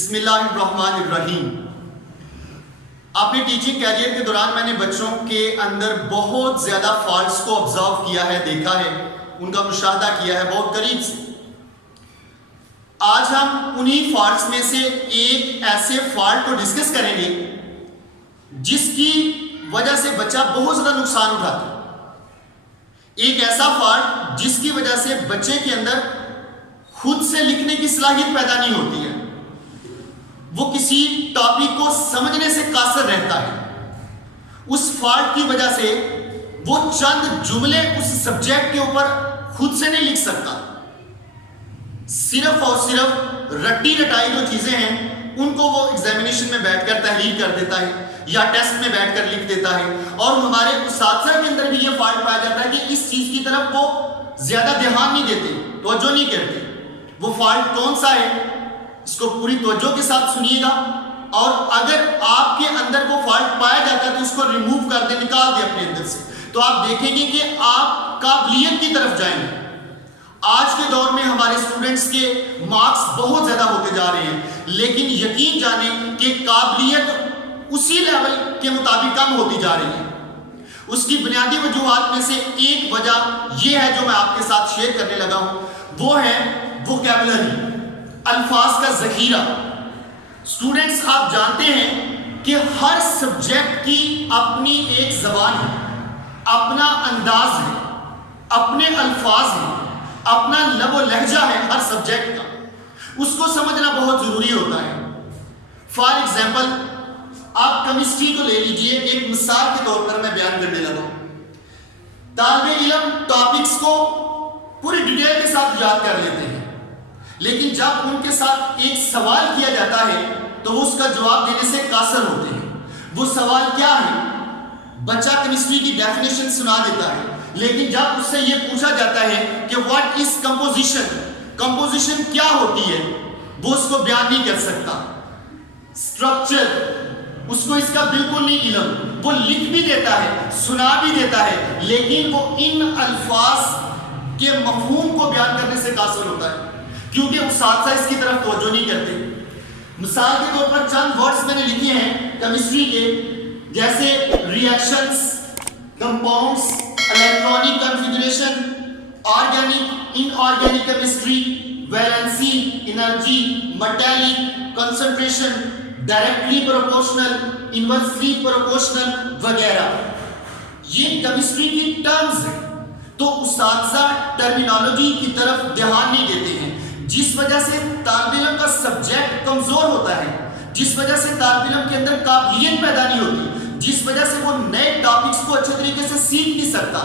بسم اللہ الرحمن الرحیم۔ اپنے ٹیچنگ کیریئر کے دوران میں نے بچوں کے اندر بہت زیادہ فالٹس کو آبزرو کیا ہے، دیکھا ہے، ان کا مشاہدہ کیا ہے بہت قریب سے۔ آج ہم انہی فالٹس میں سے ایک ایسے فالٹ کو ڈسکس کریں گے جس کی وجہ سے بچہ بہت زیادہ نقصان اٹھاتا ہے۔ ایک ایسا فالٹ جس کی وجہ سے بچے کے اندر خود سے لکھنے کی صلاحیت پیدا نہیں ہوتی ہے، وہ کسی ٹاپک کو سمجھنے سے قاصر رہتا ہے۔ اس فالٹ کی وجہ سے وہ چند جملے اس سبجیکٹ کے اوپر خود سے نہیں لکھ سکتا، صرف اور صرف رٹی رٹائی جو چیزیں ہیں ان کو وہ ایگزامینیشن میں بیٹھ کر تحریر کر دیتا ہے یا ٹیسٹ میں بیٹھ کر لکھ دیتا ہے۔ اور ہمارے اساتذہ کے اندر بھی یہ فالٹ پایا جاتا ہے کہ اس چیز کی طرف وہ زیادہ دھیان نہیں دیتے، توجہ نہیں کرتے۔ وہ فالٹ کون سا ہے، اس کو پوری توجہ کے ساتھ سنیے گا، اور اگر آپ کے اندر وہ فالٹ پایا جاتا ہے تو اس کو ریموو کر دیں، نکال دیں اپنے اندر سے، تو آپ دیکھیں گے کہ آپ قابلیت کی طرف جائیں گے۔ آج کے دور میں ہمارے اسٹوڈنٹس کے مارکس بہت زیادہ ہوتے جا رہے ہیں، لیکن یقین جانیں کہ قابلیت اسی لیول کے مطابق کم ہوتی جا رہی ہے۔ اس کی بنیادی وجوہات میں سے ایک وجہ یہ ہے جو میں آپ کے ساتھ شیئر کرنے لگا ہوں، وہ ہے ووکیبلری، الفاظ کا ذخیرہ۔ اسٹوڈنٹس آپ جانتے ہیں کہ ہر سبجیکٹ کی اپنی ایک زبان ہے، اپنا انداز ہے، اپنے الفاظ ہیں، اپنا لب و لہجہ ہے ہر سبجیکٹ کا، اس کو سمجھنا بہت ضروری ہوتا ہے۔ فار ایگزامپل آپ کیمسٹری کو لے لیجئے، ایک مثال کے طور پر میں بیان کرنے لگا ہوں۔ طالب علم ٹاپکس کو پوری ڈیٹیل کے ساتھ یاد کر لیتے ہیں، لیکن جب ان کے ساتھ ایک سوال کیا جاتا ہے تو وہ اس کا جواب دینے سے قاصر ہوتے ہیں۔ وہ سوال کیا ہے؟ بچہ کیمسٹری کی ڈیفینیشن سنا دیتا ہے، لیکن جب اس سے یہ پوچھا جاتا ہے کہ واٹ از کمپوزیشن، کمپوزیشن کیا ہوتی ہے، وہ اس کو بیان نہیں کر سکتا۔ اسٹرکچر، اس کو اس کا بالکل نہیں علم، وہ لکھ بھی دیتا ہے، سنا بھی دیتا ہے، لیکن وہ ان الفاظ کے مفہوم کو بیان کرنے سے قاصر ہوتا ہے، کیونکہ اساتذہ اس کی طرف توجہ نہیں کرتے۔ مثال کے طور پر چند ورڈز میں نے لکھے ہیں کیمسٹری کے، جیسے reactions, compounds, electronic configuration, organic, inorganic chemistry, valency, energy, metallic, concentration, directly proportional, inversely proportional وغیرہ۔ یہ کیمسٹری کی ٹرمز ہیں، تو اساتذہ ٹرمینالوجی کی طرف دھیان نہیں دیتے ہیں، جس وجہ سے طالب علم کا سبجیکٹ کمزور ہوتا ہے، جس وجہ سے طالب علم کے اندر قابلیت پیدا نہیں ہوتی، جس وجہ سے وہ نئے ٹاپکس کو اچھے طریقے سے سیکھ نہیں سکتا۔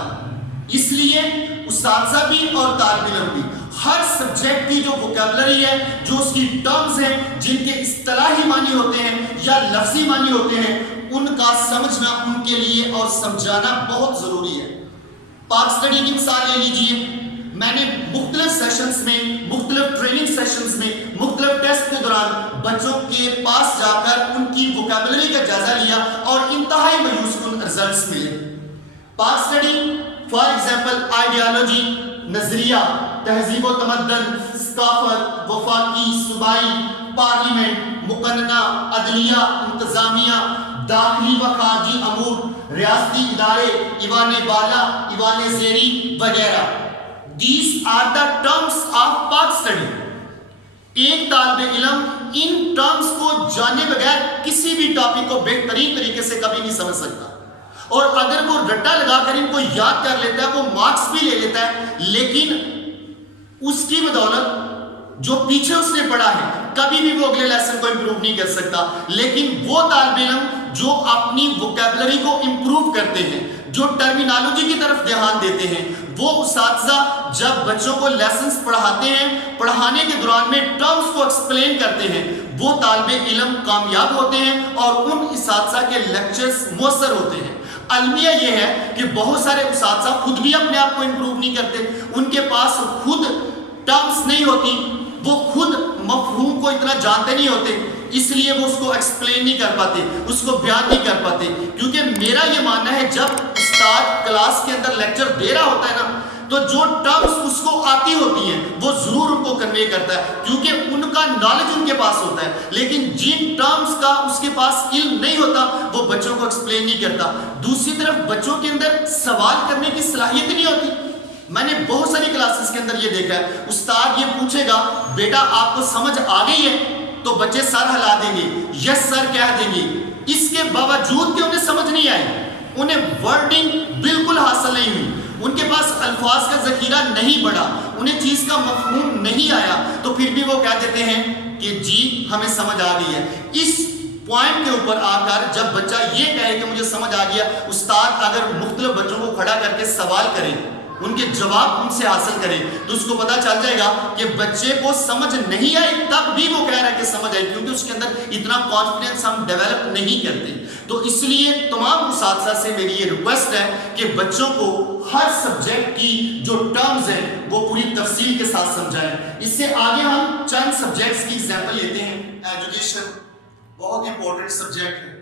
اس لیے اساتذہ بھی اور طالب علم بھی ہر سبجیکٹ کی جو ووکیبلری ہے، جو اس کی ٹرمز ہیں، جن کے اصطلاحی معنی ہوتے ہیں یا لفظی معنی ہوتے ہیں، ان کا سمجھنا ان کے لیے اور سمجھانا بہت ضروری ہے۔ پاک اسٹڈی کی مثال لے لیجئے، میں نے مختلف سیشنز میں، مختلف ٹریننگ سیشنز میں، مختلف ٹیسٹ کے دوران بچوں کے پاس جا کر ان کی ووکیبلری کا جائزہ لیا اور انتہائی مایوس کن رزلٹس ملے۔ پاک اسٹڈی فار ایگزامپل آئیڈیالوجی، نظریہ، تہذیب و تمدن، ثقافت، وفاقی، صوبائی، پارلیمنٹ، مقننہ، عدلیہ، انتظامیہ، داخلی و خارجی امور، ریاستی ادارے، ایوان بالا، ایوان زیری وغیرہ۔ These are the terms of Pak study۔ ایک طالب علم ان ٹرمز کو جانے بغیر کسی بھی ٹاپک کو بہترین طریقے سے کبھی نہیں سمجھ سکتا، اور اگر وہ رٹا لگا کر ان کو یاد کر لیتا ہے، وہ مارکس بھی لے لیتا ہے، لیکن اس کی بدولت جو پیچھے اس نے پڑھا ہے کبھی بھی وہ اگلے لیسن کو امپروو نہیں کر سکتا۔ لیکن وہ طالب علم جو اپنی ووکیبلری کو امپروو کرتے ہیں، جو ٹرمینالوجی کی طرف دھیان دیتے ہیں، وہ اساتذہ جب بچوں کو لیسنز پڑھاتے ہیں، پڑھانے کے دوران میں ٹرمز کو ایکسپلین کرتے ہیں، وہ طالب علم کامیاب ہوتے ہیں اور ان اساتذہ کے لیکچرز مؤثر ہوتے ہیں۔ المیہ یہ ہے کہ بہت سارے اساتذہ خود بھی اپنے آپ کو امپروو نہیں کرتے، ان کے پاس خود ٹرمز نہیں ہوتی، وہ خود مفہوم کو اتنا جانتے نہیں ہوتے، اس لیے وہ اس کو ایکسپلین نہیں کر پاتے، اس کو بیان نہیں کر پاتے۔ کیونکہ میرا یہ ماننا ہے جب استاد کلاس کے اندر لیکچر دے رہا ہوتا ہے نا، تو جو ٹرمز اس کو آتی ہوتی ہیں وہ ضرور ان کو کنوے کرتا ہے کیونکہ ان کا نالج ان کے پاس ہوتا ہے، لیکن جن ٹرمز کا اس کے پاس علم نہیں ہوتا وہ بچوں کو ایکسپلین نہیں کرتا۔ دوسری طرف بچوں کے اندر سوال کرنے کی صلاحیت نہیں ہوتی۔ میں نے بہت ساری کلاسز کے اندر یہ دیکھا ہے، استاد یہ پوچھے گا بیٹا آپ کو سمجھ آ گئی ہے، تو بچے سر ہلا دیں گے، یس سر کہہ دیں گے، اس کے باوجود کہ انہیں سمجھ نہیں آئی، انہیں ورڈنگ بالکل حاصل نہیں ہوئی، ان کے پاس الفاظ کا ذخیرہ نہیں بڑھا، انہیں چیز کا مفہوم نہیں آیا، تو پھر بھی وہ کہہ دیتے ہیں کہ جی ہمیں سمجھ آ گئی ہے۔ اس پوائنٹ کے اوپر آ کر جب بچہ یہ کہے کہ مجھے سمجھ آ گیا، استاد اگر مختلف بچوں کو کھڑا کر کے سوال کرے، ان کے جواب ان سے حاصل کرے، تو اس کو پتا چل جائے گا کہ بچے کو سمجھ نہیں آئی، تب بھی وہ کہہ رہا ہے کہ سمجھ آئی، کیونکہ اس کے اندر اتنا کانفیڈنس ہم ڈیولپ نہیں کرتے۔ تو اس لیے تمام اساتذہ سے میری یہ ریکویسٹ ہے کہ بچوں کو ہر سبجیکٹ کی جو ٹرمز ہیں وہ پوری تفصیل کے ساتھ سمجھائیں۔ اس سے آگے ہم چند سبجیکٹس کی ایگزامپل لیتے ہیں۔ ایجوکیشن بہت امپورٹنٹ سبجیکٹ ہے،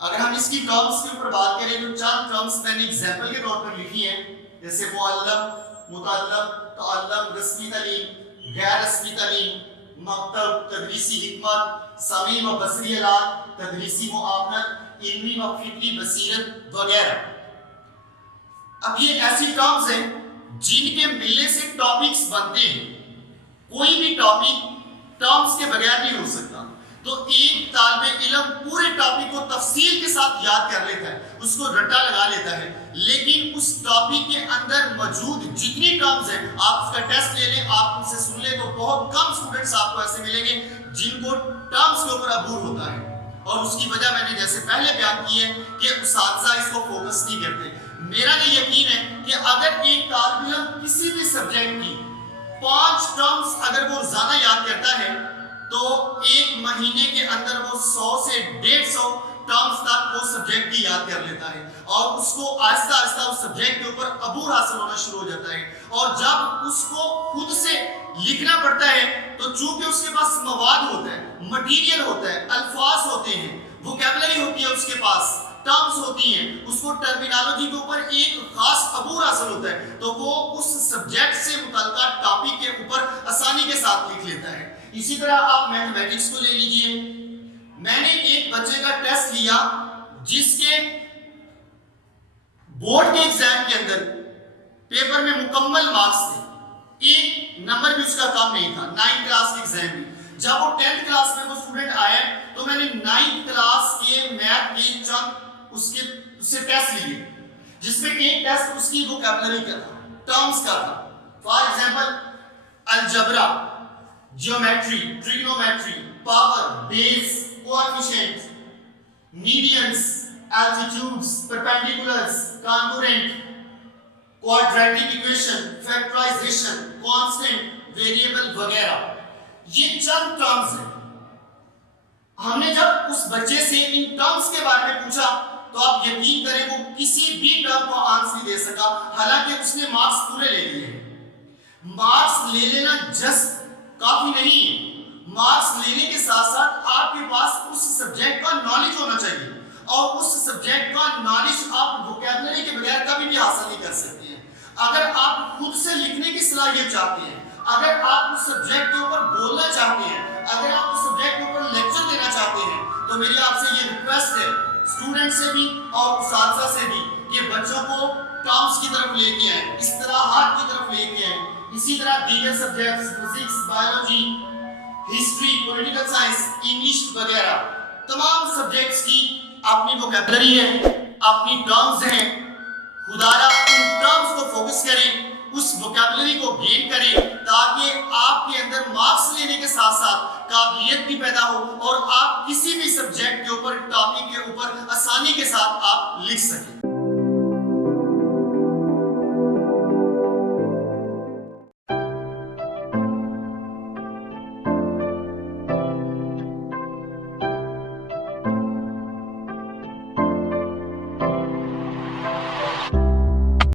اگر ہم اس کی ٹرمز کے اوپر بات کریں تو چند ٹرمز میں نے ایگزامپل کے طور پر لکھی ہیں، جیسے معلم، متعلم، تعلم، رسمی تعلیم، غیر رسمی تعلیم، مکتب، تدریسی حکمت، سمعی و بصری آلات، تدریسی معاونت، علمی و فکری بصیرت وغیرہ۔ اب یہ ایسی ٹرمز ہیں جن کے ملنے سے ٹاپکس بنتے ہیں، کوئی بھی ٹاپک ٹرمز کے بغیر نہیں ہو سکتا۔ تو ایک طالب علم پورے ٹاپک کو تفصیل کے ساتھ یاد کر لیتا ہے، اس کو رٹا لگا لیتا ہے، لیکن اس ٹاپک کے اندر موجود جتنی ٹرمز ہیں، آپ اس کا ٹیسٹ لے لیں، آپ ان سے سن لیں، تو بہت کم اسٹوڈنٹس آپ کو ایسے ملیں گے جن کو ٹرمز کے اوپر عبور ہوتا ہے۔ اور اس کی وجہ میں نے جیسے پہلے بیان کی ہے کہ اساتذہ اس کو فوکس نہیں کرتے۔ میرا یہ یقین ہے کہ اگر ایک طالب علم کسی بھی سبجیکٹ کی 5 ٹرمز اگر وہ روزانہ یاد کرتا ہے تو ایک مہینے کے اندر وہ 100 سے 150 ٹرمز تک وہ سبجیکٹ کی یاد کر لیتا ہے، اور اس کو آہستہ آہستہ اس سبجیکٹ کے اوپر عبور حاصل ہونا شروع ہو جاتا ہے۔ اور جب اس کو خود سے لکھنا پڑتا ہے تو چونکہ اس کے پاس مواد ہوتا ہے، مٹیریل ہوتا ہے، الفاظ ہوتے ہیں، ووکیبلری ہوتی ہے، اس کے پاس ٹرمز ہوتی ہیں، اس کو ٹرمینالوجی کے اوپر ایک خاص عبور حاصل ہوتا ہے، تو وہ اس سبجیکٹ سے متعلقہ ٹاپک کے اوپر آسانی کے ساتھ لکھ لیتا ہے۔ اسی طرح آپ میتھمیٹکس کو لے لیجئے، میں نے ایک بچے کا ٹیسٹ لیا جس کے بورڈ کے ایگزام کے اندر پیپر میں مکمل مارکس تھے، ایک نمبر بھی اس کا کم نہیں تھا، 9 کلاس کے ایگزام میں۔ جب وہ 10th کلاس میں وہ اسٹوڈنٹ آیا تو میں نے 9th کلاس کے میتھ کے چند اس سے ٹیسٹ لیے، جس میں ایک ٹیسٹ اس کی ووکیبلری کا تھا، ٹرمز کا تھا۔ For example algebra, geometry, trigonometry, power, base, coefficient, medians, altitudes, perpendiculars, congruent, quadratic equation, factorisation, constant, variable وغیرہ۔ یہ چند ٹرمز ہیں۔ ہم نے جب اس بچے سے ان ٹرمز کے بارے میں پوچھا تو آپ یقین کریں وہ کسی بھی ٹرم کو آنسر نہیں دے سکا، حالانکہ اس نے مارکس پورے لے لیے۔ مارکس لے لینا جسٹ کافی نہیں ہے، مارکس لینے کے ساتھ ساتھ آپ کے پاس اس سبجیکٹ کا نالج ہونا چاہیے، اور اس سبجیکٹ کا نالج آپ ووکیبلری کے بغیر کبھی بھی حاصل نہیں کر سکتے ہیں۔ اگر آپ خود سے لکھنے کی صلاحیت چاہتے ہیں، اگر آپ اس سبجیکٹ کے اوپر بولنا چاہتے ہیں، اگر آپ اس سبجیکٹ کے اوپر لیکچر دینا چاہتے ہیں، تو میری آپ سے یہ ریکویسٹ ہے اسٹوڈنٹ سے بھی اور اساتذہ سے بھی کہ بچوں کو ٹرمز کی طرف لے کے آئیں، اصطلاحات کی طرف لے کے آئیں۔ اسی طرح دیگر subjects, physics, biology, history, political science, English وغیرہ، تمام سبجیکٹس کی اپنی ووکیبلری ہے، اپنی ٹرمز ہیں۔ خدایا ان ٹرمز کو فوکس کریں، اس ووکیبلری کو گین کریں، تاکہ آپ کے اندر مارکس لینے کے ساتھ ساتھ قابلیت بھی پیدا ہو اور آپ کسی بھی سبجیکٹ کے اوپر، ٹاپک کے اوپر آسانی کے ساتھ آپ لکھ سکیں۔